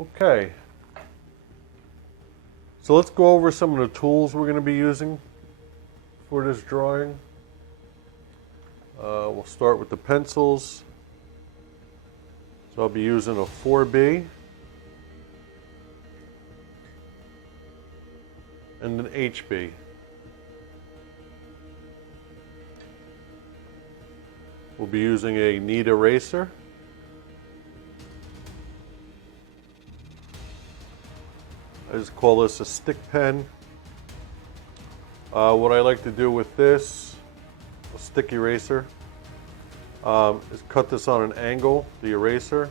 Okay, so let's go over some of the tools we're going to be using for this drawing. We'll start with the pencils. So I'll be using a 4B and an HB. We'll be using a knead eraser. I just call this a stick pen. What I like to do with this, a stick eraser, is cut this on an angle, the eraser.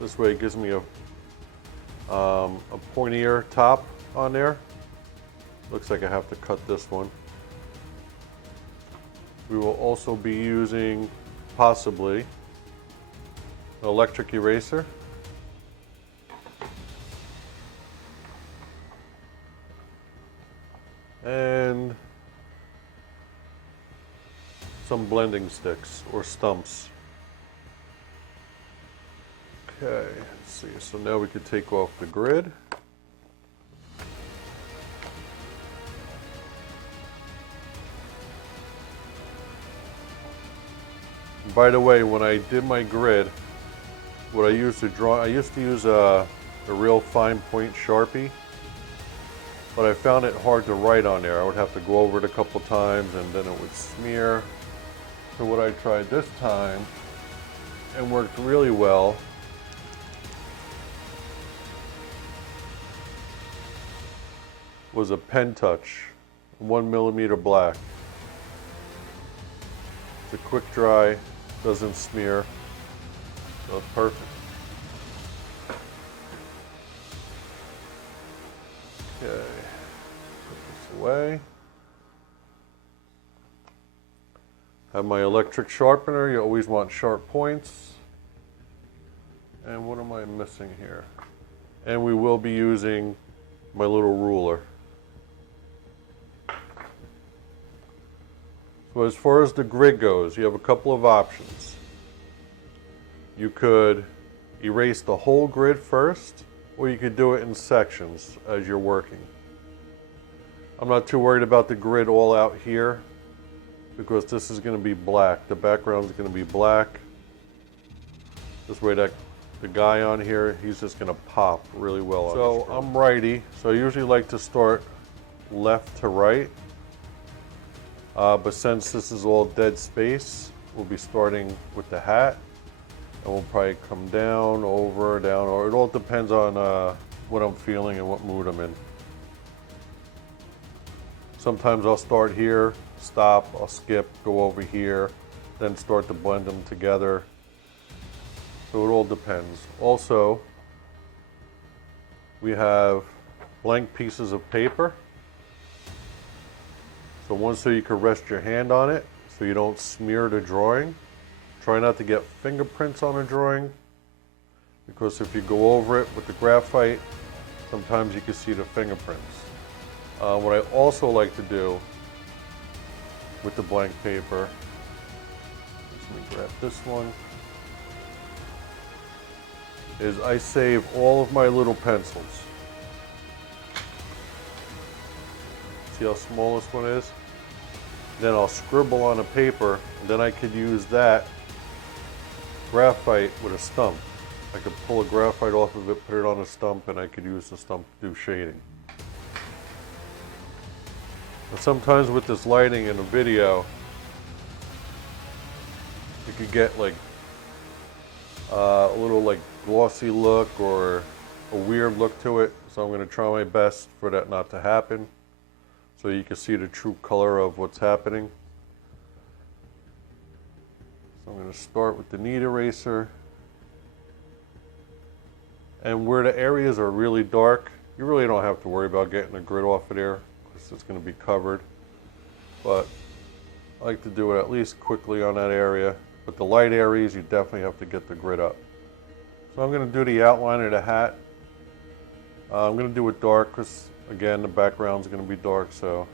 This way it gives me a pointier top on there. Looks like I have to cut this one. We will also be using, possibly, an electric eraser. And some blending sticks or stumps. Okay, let's see. So now we could take off the grid. And by the way, when I did my grid, what I used to draw, I used to use a real fine point Sharpie. But I found it hard to write on there. I would have to go over it a couple times and then it would smear. So what I tried this time, and worked really well, was a pen touch, 1mm black. It's a quick dry, doesn't smear, so it's perfect. Okay, put this away. Have my electric sharpener. You always want sharp points. And what am I missing here? And we will be using my little ruler. So as far as the grid goes, you have a couple of options. You could erase the whole grid first, or you could do it in sections as you're working. I'm not too worried about the grid all out here because this is going to be black. The background is going to be black. This way that the guy on here, he's just going to pop really well. So I'm righty, so I usually like to start left to right. But since this is all dead space, we'll be starting with the hat. And we'll probably come down, over, down, or it all depends on what I'm feeling and what mood I'm in. Sometimes I'll start here, stop, I'll skip, go over here, then start to blend them together. So it all depends. Also, we have blank pieces of paper. So one so you can rest your hand on it so you don't smear the drawing. Try not to get fingerprints on a drawing because if you go over it with the graphite, sometimes you can see the fingerprints. What I also like to do with the blank paper, let me grab this one, is I save all of my little pencils. See how small this one is? Then I'll scribble on a paper, and then I could use that graphite with a stump. I could pull a graphite off of it, put it on a stump, and I could use the stump to do shading. And sometimes with this lighting in a video, you could get like a little like glossy look or a weird look to it. So I'm going to try my best for that not to happen, so you can see the true color of what's happening. So I'm going to start with the knead eraser. And where the areas are really dark, you really don't have to worry about getting the grid off of there because it's going to be covered. But I like to do it at least quickly on that area. But the light areas, you definitely have to get the grid up. So I'm going to do the outline of the hat. I'm going to do it dark because, again, the background's going to be dark. So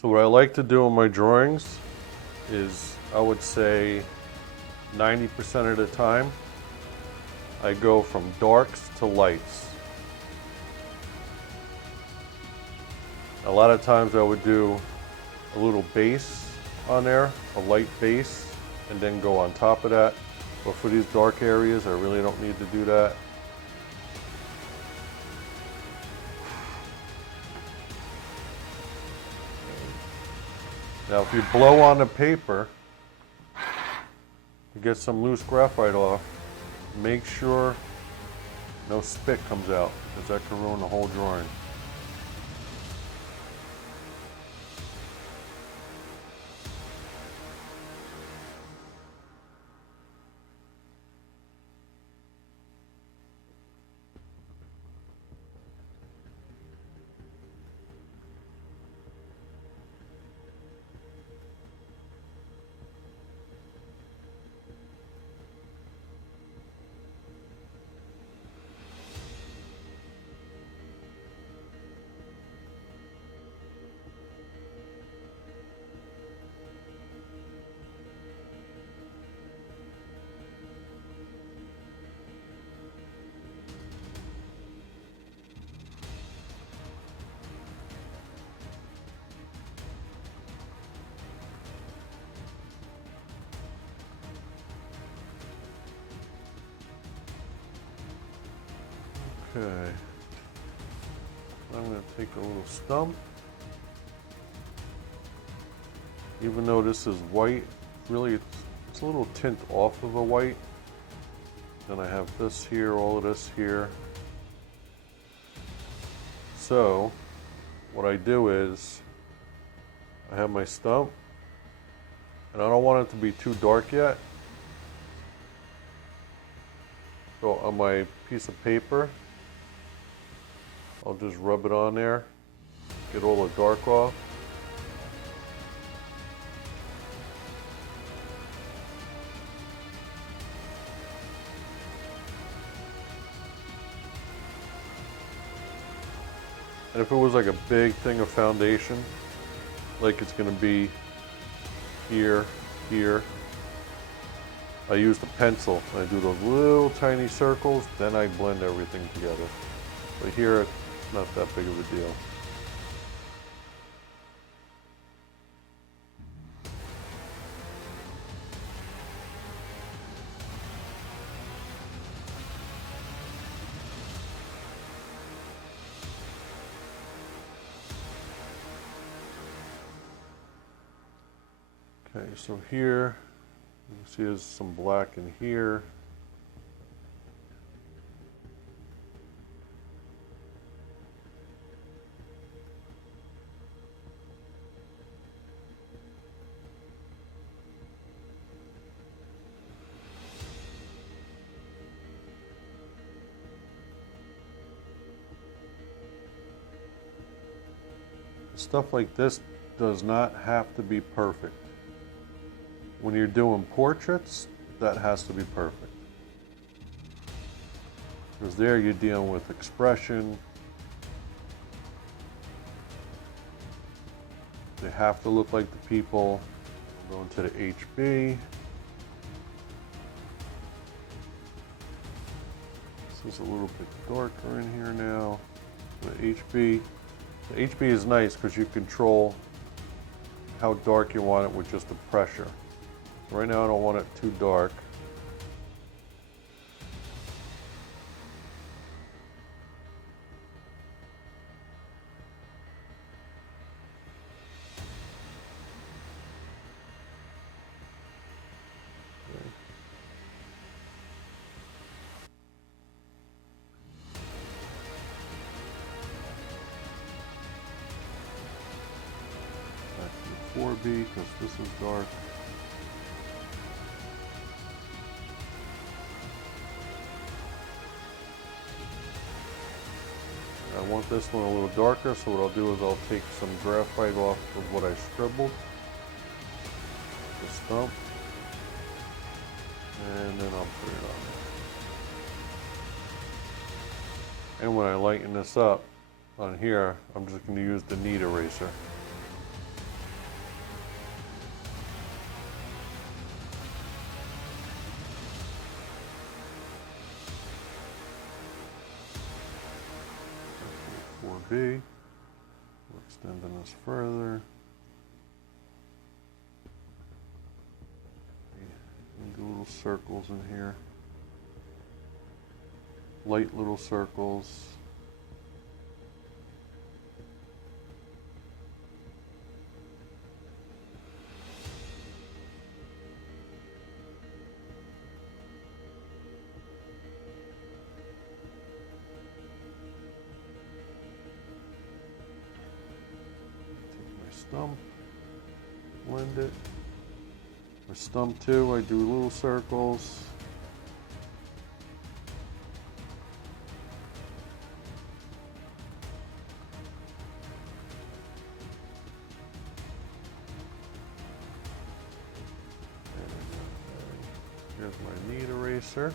So what I like to do in my drawings is, I would say 90% of the time, I go from darks to lights. A lot of times I would do a little base on there, a light base, and then go on top of that. But for these dark areas, I really don't need to do that. Now if you blow on the paper to get some loose graphite off, make sure no spit comes out, because that can ruin the whole drawing. Okay, I'm going to take a little stump. Even though this is white, really it's a little tint off of a white. Then I have this here, all of this here. So what I do is, I have my stump, and I don't want it to be too dark yet. So on my piece of paper, I'll just rub it on there, get all the dark off. And if it was like a big thing of foundation, like it's going to be here, here, I use the pencil. I do those little tiny circles, then I blend everything together. But here, it's not that big of a deal. Okay, so here, you can see there's some black in here. Stuff like this does not have to be perfect. When you're doing portraits, that has to be perfect. Because there you're dealing with expression. They have to look like the people. I'm going to the HB. This is a little bit darker in here now. The HB. The HB is nice because you control how dark you want it with just the pressure. Right now I don't want it too dark. Back to the 4B because this is dark. I want this one a little darker, so what I'll do is I'll take some graphite off of what I scribbled, the stump, and then I'll put it on there. And when I lighten this up on here, I'm just going to use the knead eraser. HB. We're extending this further. And do little circles in here. Light little circles. Stump, blend it. For stump 2, I do little circles. Here's my knead eraser.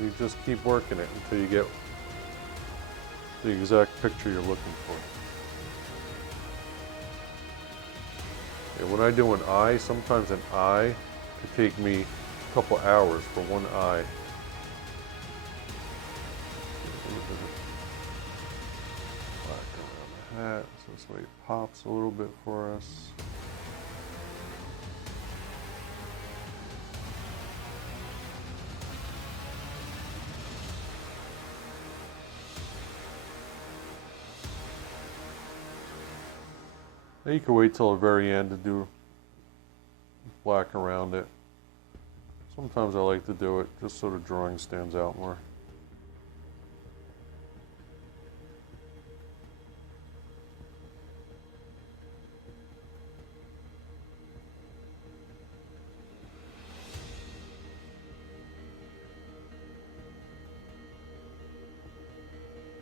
You just keep working it until you get the exact picture you're looking for. Yeah, when I do an eye, sometimes an eye could take me a couple hours for one eye. Black around the hat, so this way it pops a little bit for us. Now you can wait till the very end to do black around it. Sometimes I like to do it just so the drawing stands out more.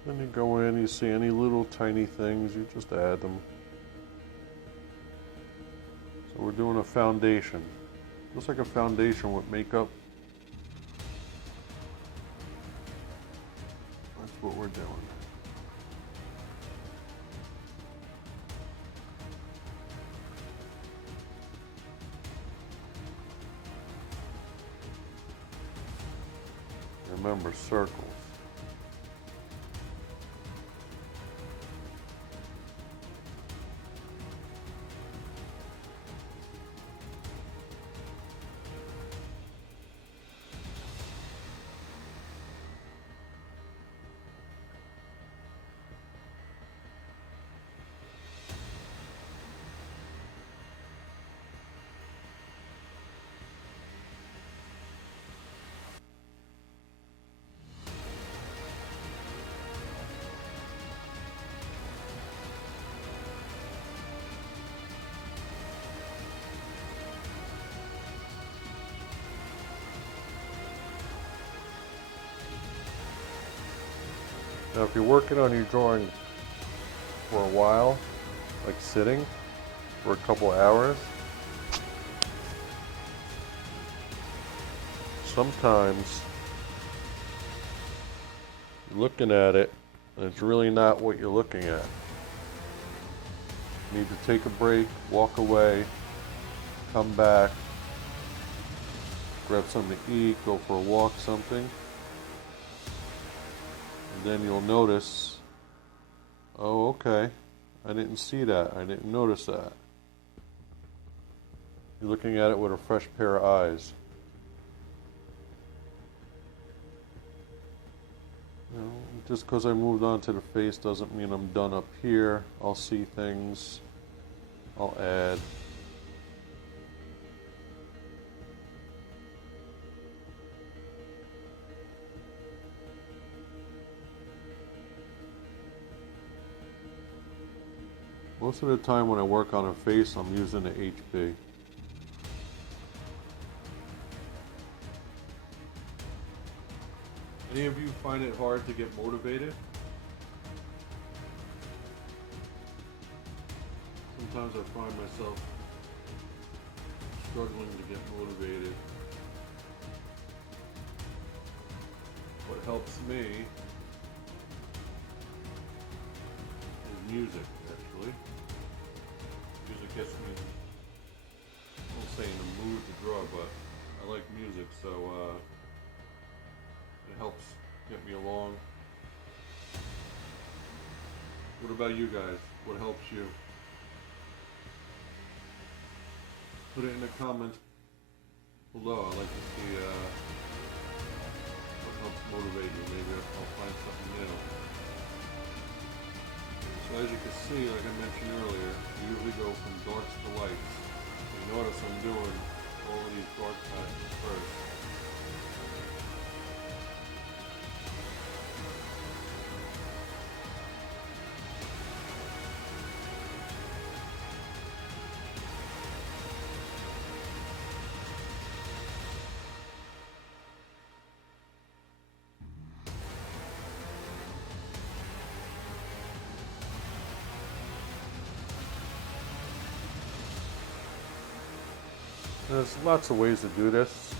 Then you go in, you see any little tiny things, you just add them. So we're doing a foundation. Looks like a foundation with makeup. That's what we're doing. Remember, circles. Now if you're working on your drawing for a while, like sitting for a couple hours, sometimes you're looking at it and it's really not what you're looking at. You need to take a break, walk away, come back, grab something to eat, go for a walk, something. Then you'll notice, oh, okay, I didn't see that, I didn't notice that. You're looking at it with a fresh pair of eyes. You know, just because I moved on to the face doesn't mean I'm done up here. I'll see things, I'll add. Most of the time when I work on a face, I'm using the HB. Any of you find it hard to get motivated? Sometimes I find myself struggling to get motivated. What helps me is music, actually. Music gets me, I won't say in the mood to draw, but I like music, so it helps get me along. What about you guys? What helps you? Put it in the comments below. I'd like to see what helps motivate you. Maybe I'll find something new. So as you can see, like I mentioned earlier, we usually go from darks to lights. You notice I'm doing all of these dark patches first. There's lots of ways to do this.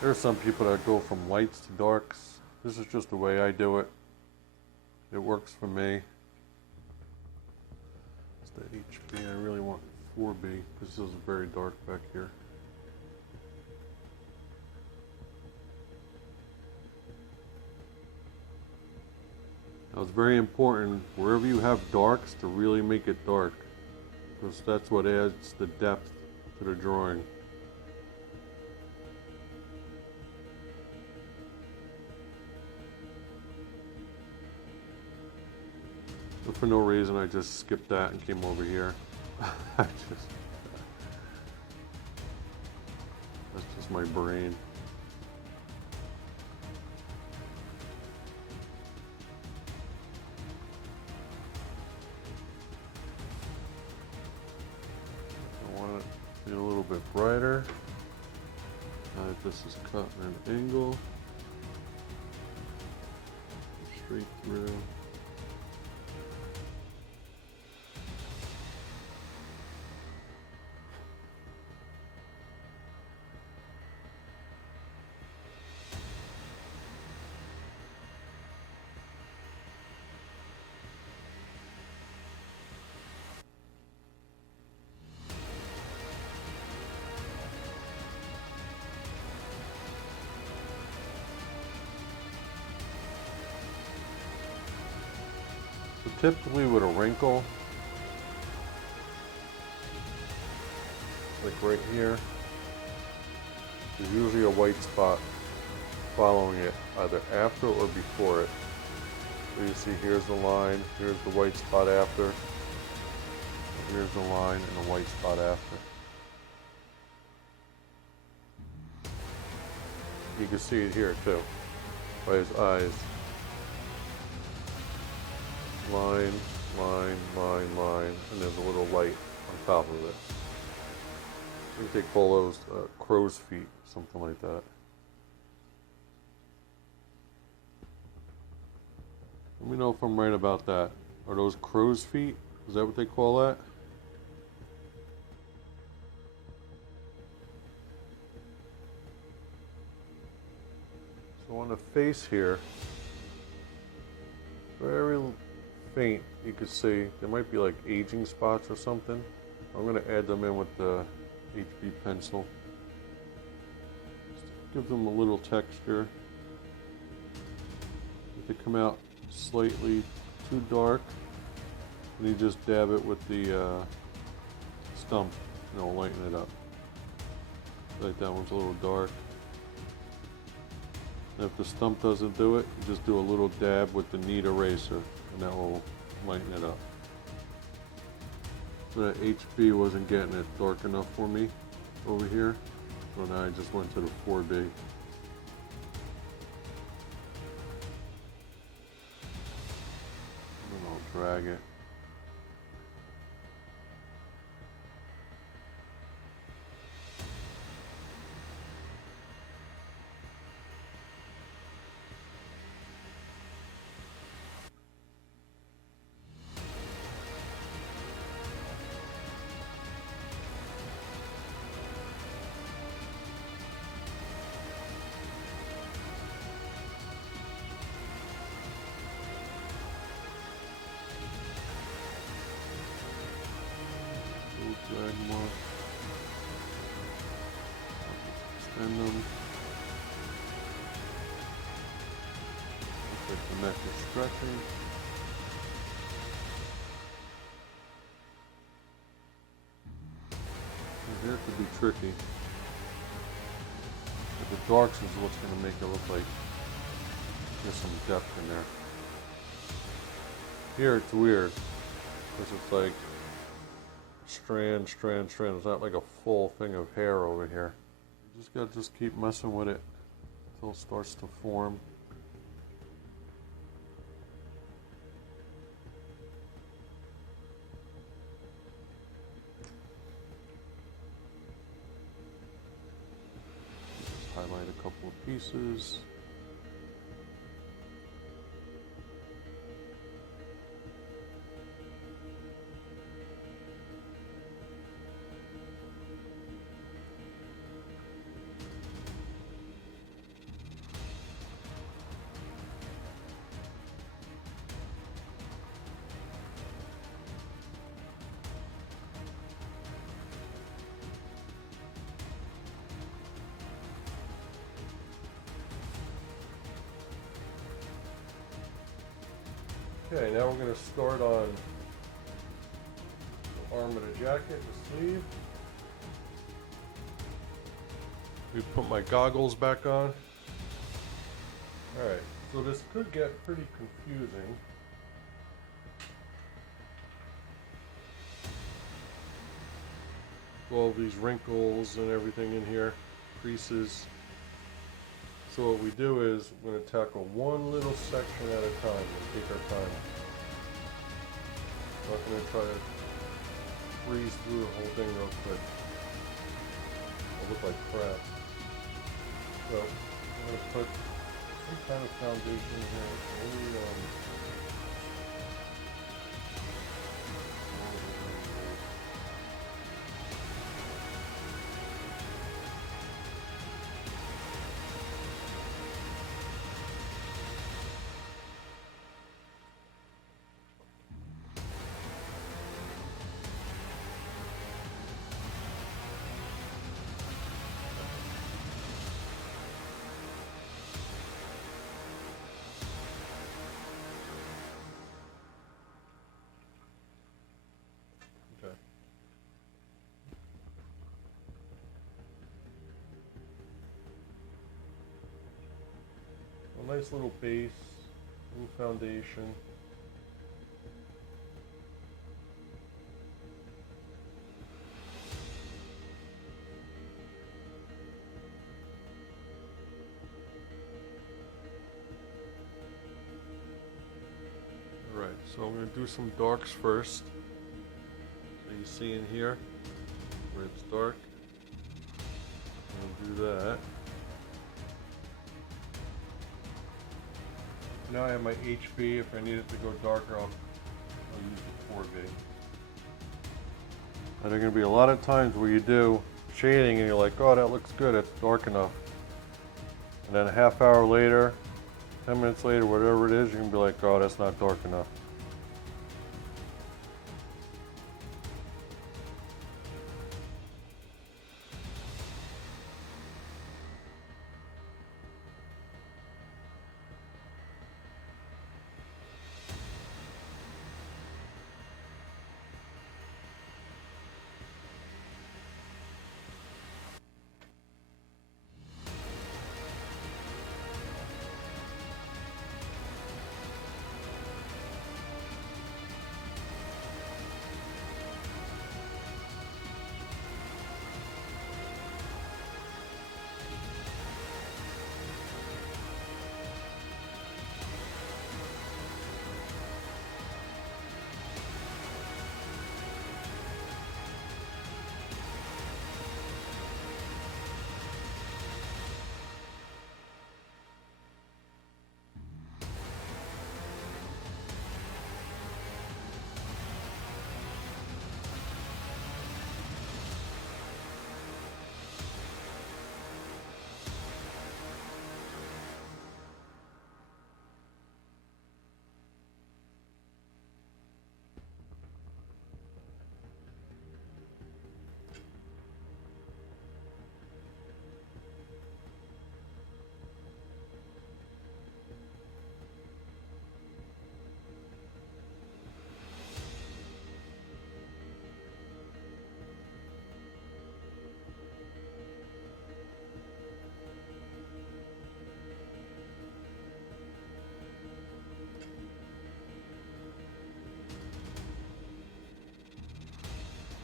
There are some people that go from lights to darks. This is just the way I do it. It works for me. It's the HB. I really want 4B because this is very dark back here. Now it's very important wherever you have darks to really make it dark, because that's what adds the depth to the drawing. But for no reason, I just skipped that and came over here. That's just my brain. I want it to be a little bit brighter. This is cut at an angle. Straight through. Typically with a wrinkle, like right here, there's usually a white spot following it, either after or before it. So you see here's the line, here's the white spot after, here's the line and the white spot after. You can see it here too, by his eyes. Line, line, line, line, and there's a little light on top of it. I think they call those crow's feet, something like that. Let me know if I'm right about that. Are those crow's feet? Is that what they call that? So on the face here, very faint, you can see there might be like aging spots or something. I'm going to add them in with the HB pencil. Just give them a little texture. If they come out slightly too dark, then you just dab it with the stump and it'll lighten it up. Like that one's a little dark. And if the stump doesn't do it, you just do a little dab with the knead eraser and that will lighten it up. So that HB wasn't getting it dark enough for me over here, so now I just went to the 4B. And then I'll drag it. drag more. Extend them. Looks like the neck is stretching. That could be tricky. But the darks is what's going to make it look like there's some depth in there. Here it's weird because it's like strand, strand, strand. It's not like a full thing of hair over here. You just got to just keep messing with it until it starts to form. Highlight a couple of pieces. Okay, now we're going to start on the arm of the jacket, the sleeve. We put my goggles back on. Alright, so this could get pretty confusing. All these wrinkles and everything in here, creases. So what we do is we're going to tackle one little section at a time and take our time. I'm not going to try to breeze through the whole thing real quick. It'll look like crap. So I'm going to put some kind of foundation here. Only, a nice little base, little foundation. Alright, so I'm going to do some darks first. So you see in here where it's dark. I'm going to do that. Now I have my HB. If I need it to go darker, I'll use the 4B. And there are going to be a lot of times where you do shading and you're like, oh, that looks good, it's dark enough. And then a half hour later, 10 minutes later, whatever it is, you're going to be like, oh, that's not dark enough.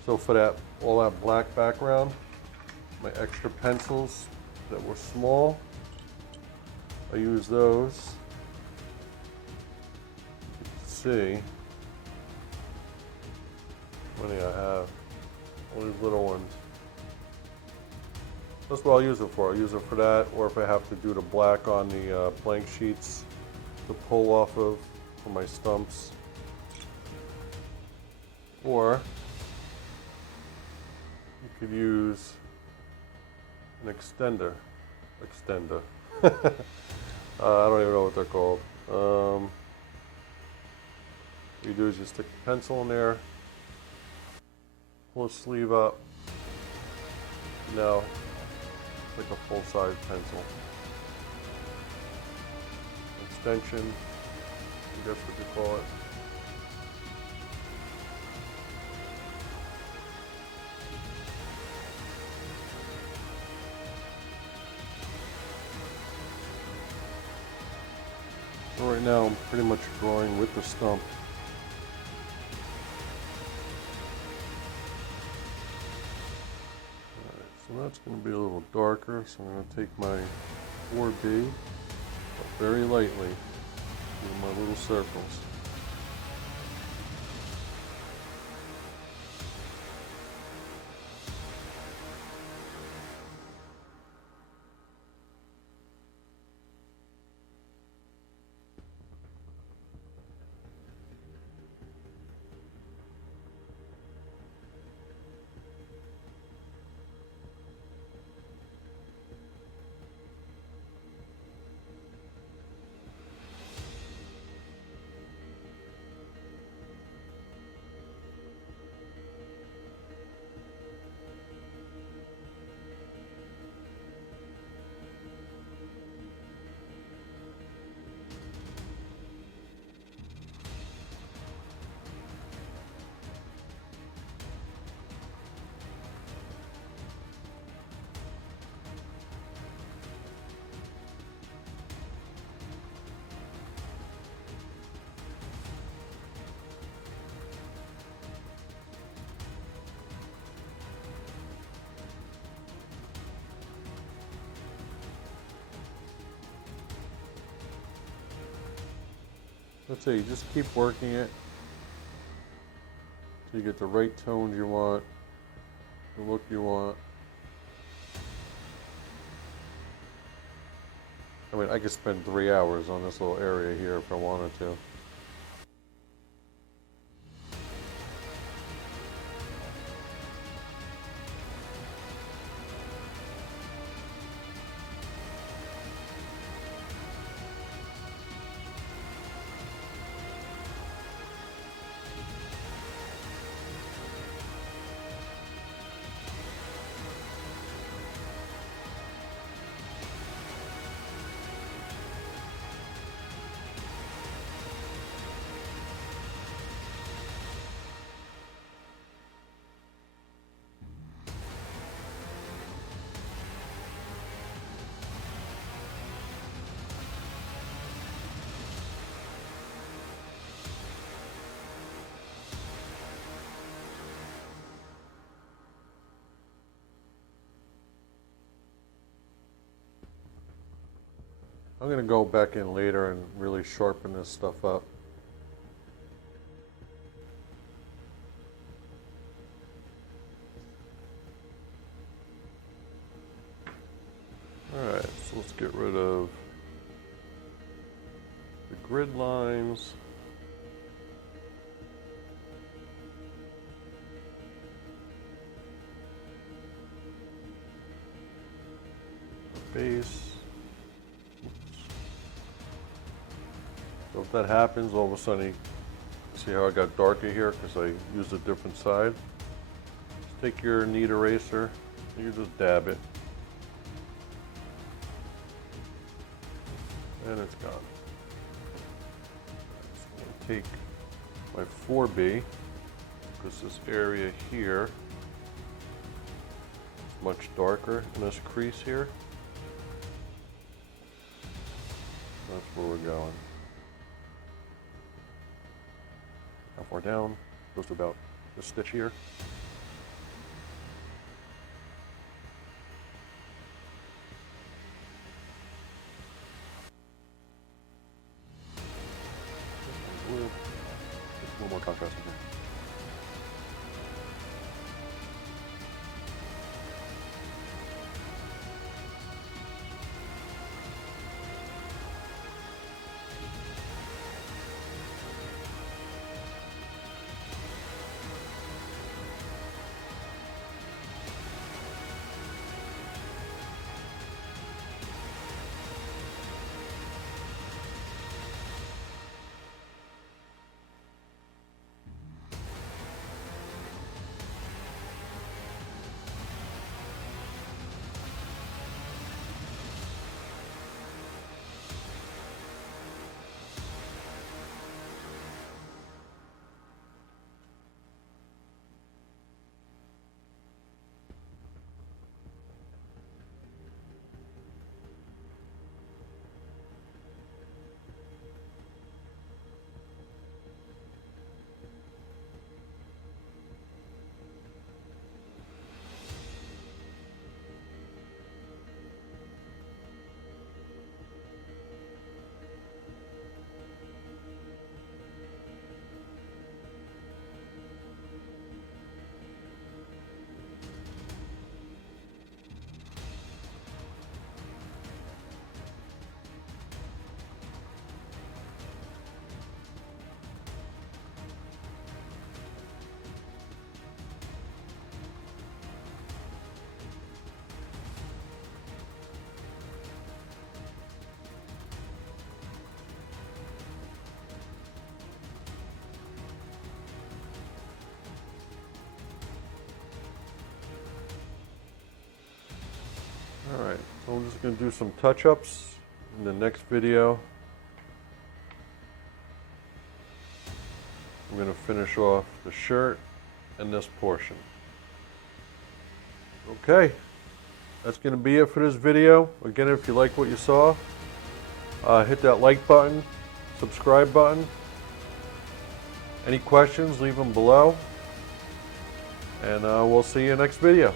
So for that, all that black background, my extra pencils that were small, I use those. You can see how many I have. All these little ones. That's what I'll use it for. I'll use it for that, or if I have to do the black on the blank sheets to pull off of for my stumps. Or you could use an extender. I don't even know what they're called. What you do is you stick the pencil in there, pull the sleeve up. Now it's like a full-size pencil. Extension, I guess what you call it. So right now I'm pretty much drawing with the stump. Alright, so that's going to be a little darker, so I'm going to take my 4B very lightly do my little circles. That's it, you just keep working it till you get the right tones you want, the look you want. I mean, I could spend 3 hours on this little area here if I wanted to. I'm going to go back in later and really sharpen this stuff up. Alright, so let's get rid of the grid lines. Base. So if that happens, all of a sudden, you see how I got darker here because I used a different side. Just take your knead eraser and you just dab it. And it's gone. So I'm going to take my 4B, because this area here is much darker in this crease here. That's where we're going. How far down? Goes to about this stitch here. So I'm just going to do some touch-ups in the next video. I'm going to finish off the shirt and this portion. Okay, that's going to be it for this video. Again, if you like what you saw, hit that like button, subscribe button. Any questions, leave them below. And we'll see you next video.